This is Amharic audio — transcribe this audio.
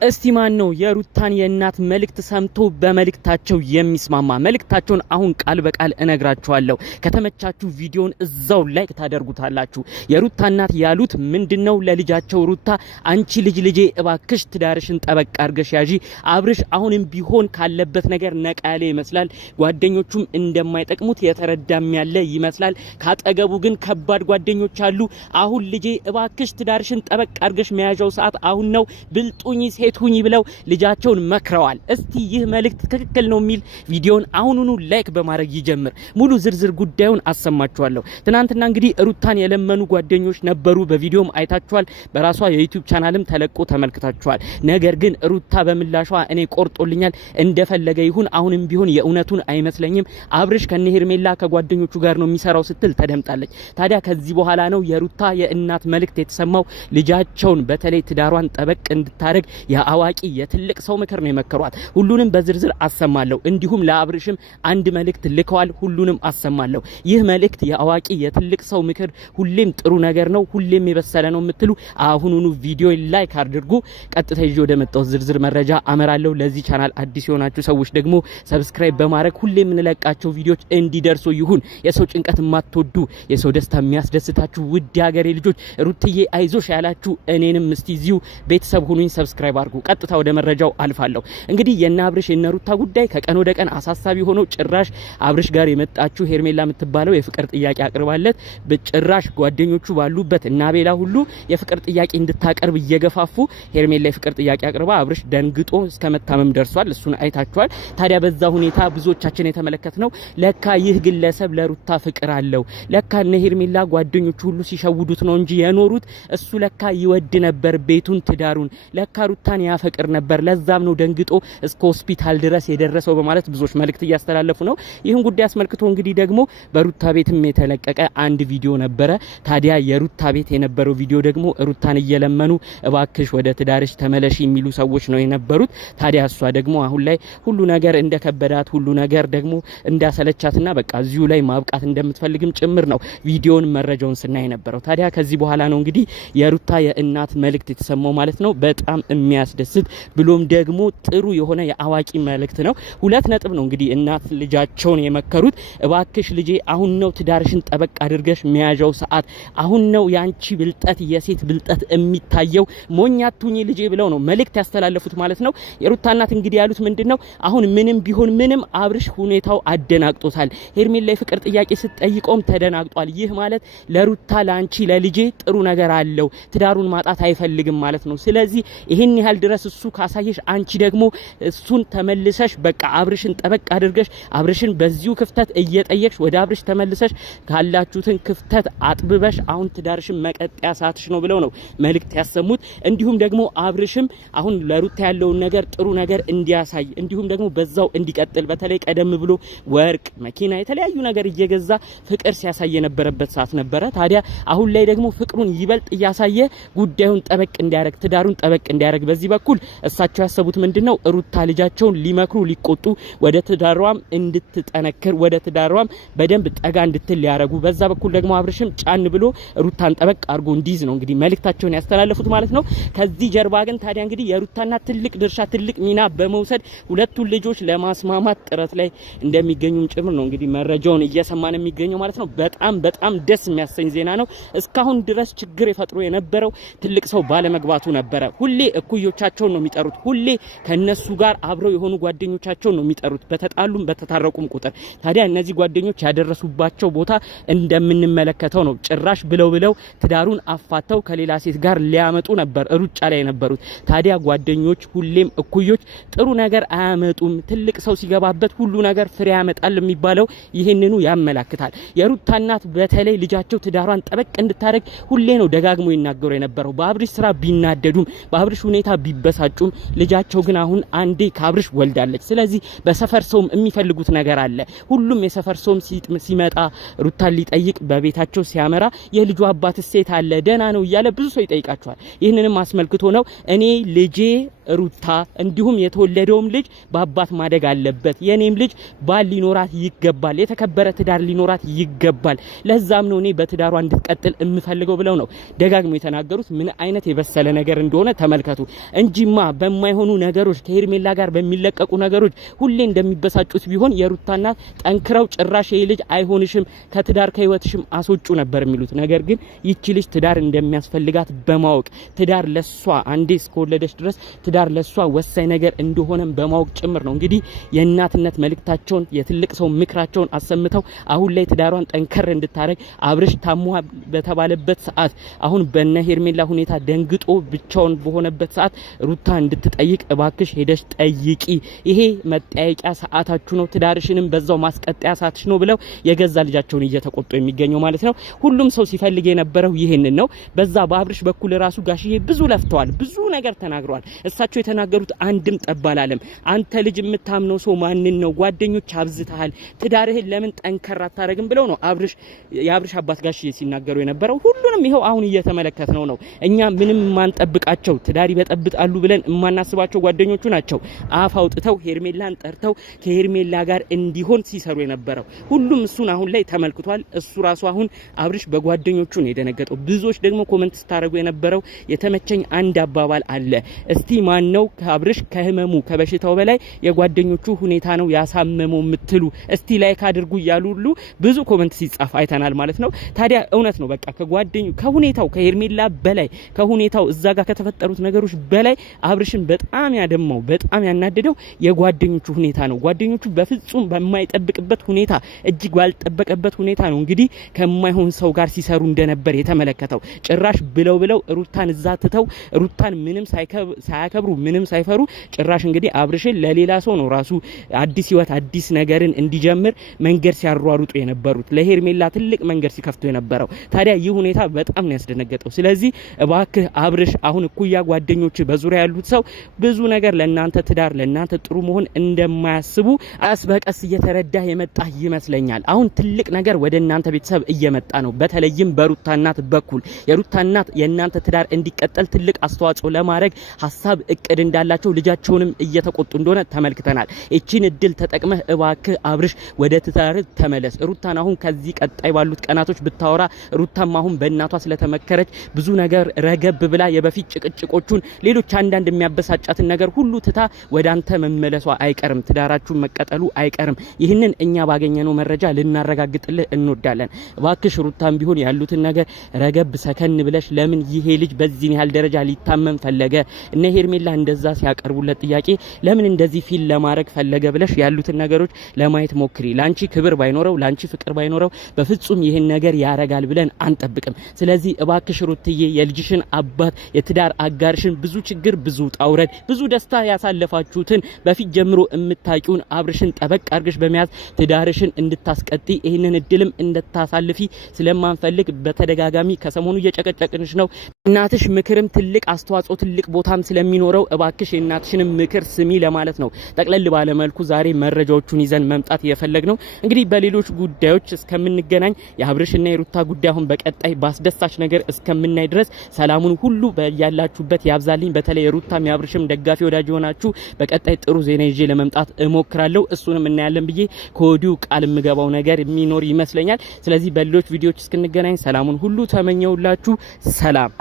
እስቲ ማን ነው የሩታን የእናት መልእክት ሰምቶ በመልእክታቸው የሚስማማ? መልእክታቸውን አሁን ቃል በቃል እነግራችኋለሁ። ከተመቻችሁ ቪዲዮን እዛው ላይክ ታደርጉታላችሁ። የሩታ እናት ያሉት ምንድነው? ለልጃቸው ሩታ አንቺ ልጄ እባክሽ ትዳርሽን ጠበቅ አድርገሽ ያዢ። አብርሽ አሁንም ቢሆን ካለበት ነገር ነቃ ያለ ይመስላል። ጓደኞቹም እንደማይጠቅሙት የተረዳም ያለ ይመስላል። ካጠገቡ ግን ከባድ ጓደኞች አሉ። አሁን ልጄ እባክሽ ትዳርሽን ጠበቅ አድርገሽ መያዣው ሰዓት አሁን ነው፣ ብልጡኝ ሴቱኝ ብለው ልጃቸውን መክረዋል። እስቲ ይህ መልእክት ትክክል ነው የሚል ቪዲዮን አሁኑኑ ላይክ በማድረግ ይጀምር። ሙሉ ዝርዝር ጉዳዩን አሰማችኋለሁ። ትናንትና እንግዲህ ሩታን የለመኑ ጓደኞች ነበሩ፣ በቪዲዮም አይታችኋል። በራሷ የዩቲዩብ ቻናልም ተለቆ ተመልክታችኋል። ነገር ግን ሩታ በምላሿ እኔ ቆርጦልኛል፣ እንደፈለገ ይሁን፣ አሁንም ቢሆን የእውነቱን አይመስለኝም፣ አብርሽ ከነሄርሜላ ከጓደኞቹ ጋር ነው የሚሰራው ስትል ተደምጣለች። ታዲያ ከዚህ በኋላ ነው የሩታ የእናት መልእክት የተሰማው። ልጃቸውን በተለይ ትዳሯን ጠበቅ እንድታረግ የአዋቂ የትልቅ ሰው ምክር ነው የመከሯት። ሁሉንም በዝርዝር አሰማለሁ። እንዲሁም ለአብርሽም አንድ መልእክት ልከዋል። ሁሉንም አሰማለሁ። ይህ መልእክት የአዋቂ የትልቅ ሰው ምክር ሁሌም ጥሩ ነገር ነው፣ ሁሌም የበሰለ ነው የምትሉ አሁኑኑ ቪዲዮ ላይክ አድርጉ። ቀጥታ ይዤ ወደ መጣው ዝርዝር መረጃ አመራለሁ። ለዚህ ቻናል አዲስ የሆናችሁ ሰዎች ደግሞ ሰብስክራይብ በማድረግ ሁሌም የምንለቃቸው ቪዲዮዎች እንዲደርሱ ይሁን። የሰው ጭንቀት የማትወዱ የሰው ደስታ የሚያስደስታችሁ ውድ ሀገሬ ልጆች ሩትዬ አይዞሽ ያላችሁ እኔንም እስቲ ዚሁ ቤተሰብ ሁኑኝ። ሰብስክራይብ አድርጉ። ቀጥታ ወደ መረጃው አልፋለሁ። እንግዲህ የና አብርሽ የነሩታ ጉዳይ ከቀን ወደ ቀን አሳሳቢ ሆኖ ጭራሽ አብርሽ ጋር የመጣችው ሄርሜላ የምትባለው የፍቅር ጥያቄ አቅርባለት በጭራሽ ጓደኞቹ ባሉበት እና ቤላ ሁሉ የፍቅር ጥያቄ እንድታቀርብ እየገፋፉ ሄርሜላ የፍቅር ጥያቄ አቅርባ አብርሽ ደንግጦ እስከ መታመም ደርሷል። እሱን አይታችኋል። ታዲያ በዛ ሁኔታ ብዙዎቻችን የተመለከትነው ለካ ይህ ግለሰብ ለሩታ ፍቅር አለው፣ ለካ እነ ሄርሜላ ጓደኞቹ ሁሉ ሲሸውዱት ነው እንጂ የኖሩት እሱ ለካ ይወድ ነበር ቤቱን ትዳሩን፣ ለካ ሩታን ያፈቅር ነበር፣ ለዛም ነው ደንግጦ እስከ ሆስፒታል ድረስ የደረሰው በማለት ብዙዎች መልእክት እያስተላለፉ ነው። ይህን ጉዳይ አስመልክቶ እንግዲህ ደግሞ በሩታ ቤትም የተለቀቀ አንድ ቪዲዮ ነበረ። ታዲያ የሩታ ቤት የነበረው ቪዲዮ ደግሞ ሩታን እየለመኑ እባክሽ ወደ ትዳርሽ ተመለሽ የሚሉ ሰዎች ነው የነበሩት። ታዲያ እሷ ደግሞ አሁን ላይ ሁሉ ነገር እንደከበዳት ሁሉ ነገር ደግሞ እንዳሰለቻትና በቃ እዚሁ ላይ ማብቃት እንደምትፈልግም ጭምር ነው ቪዲዮን መረጃውን ስናይ ነበረው። ታዲያ ከዚህ በኋላ ነው እንግዲህ የሩታ የእናት መልእክት የተሰማው ማለት ነው። በጣም የሚያስደስት ብሎም ደግሞ ጥሩ የሆነ የአዋቂ መልእክት ነው። 2 ነጥብ ነው እንግዲህ እናት ልጃቸውን የመከሩት። እባክሽ ልጄ አሁን ነው ትዳርሽን ጠበቅ አድርገሽ መያዣው ሰዓት አሁን ነው፣ ያንቺ ብልጠት የሴት ብልጠት የሚታየው፣ ሞኛቱኝ ልጄ ብለው ነው መልእክት ያስተላለፉት ማለት ነው። የሩታ እናት እንግዲህ ያሉት ምንድነው? አሁን ምንም ቢሆን ምንም አብርሽ ሁኔታው አደናቅጦታል። ሄርሜላ የፍቅር ጥያቄ ስትጠይቀውም ተደናግጧል። ይህ ማለት ለሩታ ላንቺ ለልጄ ጥሩ ነገር አለው፣ ትዳሩን ማጣት አይፈልግም ማለት ነው። ስለዚህ ይሄን ያህል ድረስ እሱ ካሳየሽ አንቺ ደግሞ እሱን ተመልሰሽ በቃ አብርሽን ጠበቅ አድርገሽ አብርሽን በዚሁ ክፍተት እየጠየቅሽ ወደ አብርሽ ተመልሰሽ ካላችሁትን ክፍተት አጥብበሽ አሁን ትዳርሽን መቀጠያ ሰዓትሽ ነው ብለው ነው መልእክት ያሰሙት። እንዲሁም ደግሞ አብርሽም አሁን ለሩታ ያለውን ነገር ጥሩ ነገር እንዲያሳይ እንዲሁም ደግሞ በዛው እንዲቀጥል በተለይ ቀደም ብሎ ወርቅ፣ መኪና፣ የተለያዩ ነገር እየገዛ ፍቅር ሲያሳይ የነበረበት ሰዓት ነበረ። ታዲያ አሁን ላይ ደግሞ ፍቅሩን ይበልጥ እያሳየ ጉዳዩን ጠበቅ እንዲያረግ ትዳሩን ጠበቅ እንዲያረግ በዚህ በኩል እሳቸው ያሰቡት ምንድነው? ሩታ ልጃቸውን ሊመክሩ ሊቆጡ ወደ ትዳሯም እንድትጠነክር ወደ ትዳሯም በደንብ ጠጋ እንድትል ሊያረጉ፣ በዛ በኩል ደግሞ አብርሽም ጫን ብሎ ሩታን ጠበቅ አድርጎ እንዲይዝ ነው እንግዲህ መልእክታቸውን ያስተላለፉት ማለት ነው። ከዚህ ጀርባ ግን ታዲያ እንግዲህ የሩታና ትልቅ ድርሻ ትልቅ ሚና በመውሰድ ሁለቱን ልጆች ለማስማማት ጥረት ላይ እንደሚገኙም ጭምር ነው እንግዲህ መረጃውን እየሰማን የሚገኘው ማለት ነው። በጣም ደስ የሚያሰኝ ዜና ነው። እስካሁን ድረስ ችግር የፈጥሮ የነበረው ትልቅ ሰው ባለመግባቱ ነበረ። ሁሌ እኩዮቻቸውን ነው የሚጠሩት። ሁሌ ከነሱ ጋር አብረው የሆኑ ጓደኞቻቸውን ነው የሚጠሩት በተጣሉም በተታረቁም ቁጥር። ታዲያ እነዚህ ጓደኞች ያደረሱባቸው ቦታ እንደምንመለከተው ነው። ጭራሽ ብለው ትዳሩን አፋተው ከሌላ ሴት ጋር ሊያመጡ ነበር ሩጫ ላይ የነበሩት። ታዲያ ጓደኞች ሁሌም እኩዮች ጥሩ ነገር አያመጡም። ትልቅ ሰው ሲገባበት ሁሉ ነገር ፍሬ ያመጣል የሚባለው ይህንኑ ያመላክታል። የሩታ እናት በተለይ ልጃቸው ትዳሯን ጠበቅ እንድታረግ ሁሌ ነው ደጋግሞ ይናገሩ የነበረው። በአብርሽ ስራ ቢናደዱም በአብርሽ ሁኔታ ቢበሳጩም ልጃቸው ግን አሁን አንዴ ከአብርሽ ወልዳለች። ስለዚህ በሰፈር ሰውም የሚፈልጉት ነገር አለ። ሁሉም የሰፈር ሰውም ሲመጣ ሩታን ሊጠይቅ በቤታቸው ሲያመራ የልጁ አባት ሴት አለ ደህና ነው እያለ ብዙ ሰው ይጠይቃቸዋል። ይህንንም አስመልክቶ ነው እኔ ልጄ ሩታ እንዲሁም የተወለደውም ልጅ በአባት ማደግ አለበት። የኔም ልጅ ባል ሊኖራት ይገባል፣ የተከበረ ትዳር ሊኖራት ይገባል። ለዛም ነው እኔ በትዳሯ እንድትቀጥል እምፈልገው ብለው ነው ደጋግሞ የተናገሩት። ምን አይነት የበሰለ ነገር እንደሆነ ተመልከቱ እንጂማ በማይሆኑ ነገሮች ከሄርሜላ ጋር በሚለቀቁ ነገሮች ሁሌ እንደሚበሳጩት ቢሆን የሩታና ጠንክረው ጭራሽ ይሄ ልጅ አይሆንሽም ከትዳር ከህይወትሽም አስወጩ ነበር የሚሉት። ነገር ግን ይቺ ልጅ ትዳር እንደሚያስፈልጋት በማወቅ ትዳር ለሷ አንዴ እስከወለደች ድረስ ትዳር ለሷ ወሳኝ ነገር እንደሆነም በማወቅ ጭምር ነው እንግዲህ የእናትነት መልእክታቸውን የትልቅ ሰው ምክራቸውን አሰምተው አሁን ላይ ትዳሯን ጠንከር እንድታረግ አብርሽ ታሟ በተባለበት ሰዓት አሁን በነ ሄርሜላ ሁኔታ ደንግጦ ብቻውን በሆነበት ሰዓት ሩታ እንድትጠይቅ እባክሽ ሄደሽ ጠይቂ፣ ይሄ መጠያቂያ ሰዓታችሁ ነው፣ ትዳርሽንም በዛው ማስቀጠያ ሰዓትሽ ነው ብለው የገዛ ልጃቸውን እየተቆጡ የሚገኘው ማለት ነው። ሁሉም ሰው ሲፈልግ የነበረው ይሄንን ነው። በዛ በአብርሽ በኩል ራሱ ጋሽዬ ብዙ ለፍተዋል፣ ብዙ ነገር ተናግረዋል። እሳቸው የተናገሩት አንድም ጠባላለም። አንተ ልጅ የምታምነው ሰው ማንን ነው? ጓደኞች አብዝተሃል፣ ትዳርህን ለምን ጠንከር አታረግም ብለው ነው የአብርሽ አባት ጋሽዬ ሲናገሩ የነበረው። ሁሉንም ይሄው አሁን እየተመለከትነው ነው። እኛ ምንም ማንጠብቃቸው ትዳር ይበጠብጣሉ ብለን የማናስባቸው ጓደኞቹ ናቸው አፍ አውጥተው ሄርሜላን ጠርተው ከሄርሜላ ጋር እንዲሆን ሲሰሩ የነበረው። ሁሉም እሱን አሁን ላይ ተመልክቷል። እሱ ራሱ አሁን አብርሽ በጓደኞቹ ነው የደነገጠው። ብዙዎች ደግሞ ኮሜንት ስታረጉ የነበረው የተመቸኝ አንድ አባባል አለ። እስቲ ማን ነው ከአብርሽ ከህመሙ ከበሽታው በላይ የጓደኞቹ ሁኔታ ነው ያሳመመው የምትሉ እስቲ ላይክ አድርጉ እያሉ ሁሉ ብዙ ኮሜንት ሲጻፍ አይተናል ማለት ነው። ታዲያ እውነት ነው በቃ ከሁኔታው ከሄርሜላ በላይ ከሁኔታው እዛ ጋር ከተፈጠሩት ነገሮች በላይ አብርሽን በጣም ያደማው በጣም ያናደደው የጓደኞቹ ሁኔታ ነው። ጓደኞቹ በፍጹም በማይጠብቅበት ሁኔታ እጅግ ባልጠበቀበት ሁኔታ ነው እንግዲህ ከማይሆን ሰው ጋር ሲሰሩ እንደነበር የተመለከተው። ጭራሽ ብለው ሩታን እዛ ትተው ሩታን ምንም ሳያከብሩ ምንም ሳይፈሩ ጭራሽ እንግዲህ አብርሽን ለሌላ ሰው ነው ራሱ አዲስ ህይወት አዲስ ነገርን እንዲጀምር መንገድ ሲያሯሩጡ የነበሩት፣ ለሄርሜላ ትልቅ መንገድ ሲከፍቱ የነበረው። ታዲያ ይህ ሁኔታ በጣም ነው ያስደነገጠው። ስለዚህ እባክህ አብርሽ አሁን እኩያ ጓደኞች በዙሪያ ያሉት ሰው ብዙ ነገር ለናንተ ትዳር ለናንተ ጥሩ መሆን እንደማያስቡ ቀስ በቀስ እየተረዳ የመጣ ይመስለኛል። አሁን ትልቅ ነገር ወደ እናንተ ቤተሰብ እየመጣ ነው። በተለይም በሩታ እናት በኩል የሩታ እናት የናንተ ትዳር እንዲቀጠል ትልቅ አስተዋጽኦ ለማድረግ ሐሳብ እቅድ እንዳላቸው ልጃቸውንም እየተቆጡ እንደሆነ ተመልክተናል። እቺን እድል ተጠቅመህ እባክህ አብርሽ ወደ ትዳር ተመለስ። ሩታን አሁን ከዚህ ቀጣይ ባሉት ቀናቶች ብታወራ ሩታም አሁን በእናቷ ስለተመከረች ብዙ ነገር ረገብ ብላ የበፊት ጭቅጭቆቹን ሌሎች አንዳንድ የሚያበሳጫትን ነገር ሁሉ ትታ ወደ አንተ መመለሷ አይቀርም፣ ትዳራችሁ መቀጠሉ አይቀርም። ይህንን እኛ ባገኘነው መረጃ ልናረጋግጥልህ እንወዳለን። እባክሽ ሩታም ቢሆን ያሉትን ነገር ረገብ ሰከን ብለሽ ለምን ይሄ ልጅ በዚህ ያህል ደረጃ ሊታመም ፈለገ? እነ ሄርሜላ እንደዛ ሲያቀርቡለት ጥያቄ ለምን እንደዚህ ፊል ለማድረግ ፈለገ ብለሽ ያሉትን ነገሮች ለማየት ሞክሪ። ላንቺ ክብር ባይኖረው ላንቺ ፍቅር ባይኖረው በፍጹም ይሄን ነገር ያረጋል ብለን አንጠብቅም። ስለዚህ እባክሽ ሩትዬ የልጅሽን አባት የትዳር አጋርሽን ብዙ ችግር ብዙ ጣውረድ ብዙ ደስታ ያሳለፋችሁትን በፊት ጀምሮ እምታቂውን አብርሽን ጠበቅ አርገሽ በመያዝ ትዳርሽን እንድታስቀጢ ይሄንን እድልም እንድታሳልፊ ስለማንፈልግ በተደጋጋሚ ከሰሞኑ እየጨቀጨቅንሽ ነው። እናትሽ ምክርም ትልቅ አስተዋጽኦ ትልቅ ቦታም ስለሚኖረው እባክሽ የእናትሽን ምክር ስሚ ለማለት ነው ጠቅለል ባለ መልኩ ዛሬ መረጃዎቹን ይዘን መምጣት የፈለግነው። እንግዲህ በሌሎች ጉዳዮች እስከምንገናኝ የአብርሽና የሩታ ጉዳይ አሁን በቀጣይ ባስደሳች ነገር እስከምናይ ድረስ ሰላሙን ሁሉ በያላችሁበት ያብዛልኝ። በተለይ ሩታም የአብርሽም ደጋፊ ወዳጅ ሆናችሁ በቀጣይ ጥሩ ዜና ይዤ ለመምጣት እሞክራለሁ። እሱንም እናያለን ብዬ ከወዲሁ ቃል የምገባው ነገር የሚኖር ይመስለኛል። ስለዚህ በሌሎች ቪዲዮዎች እስክንገናኝ ሰላሙን ሁሉ ተመኘውላችሁ። ሰላም።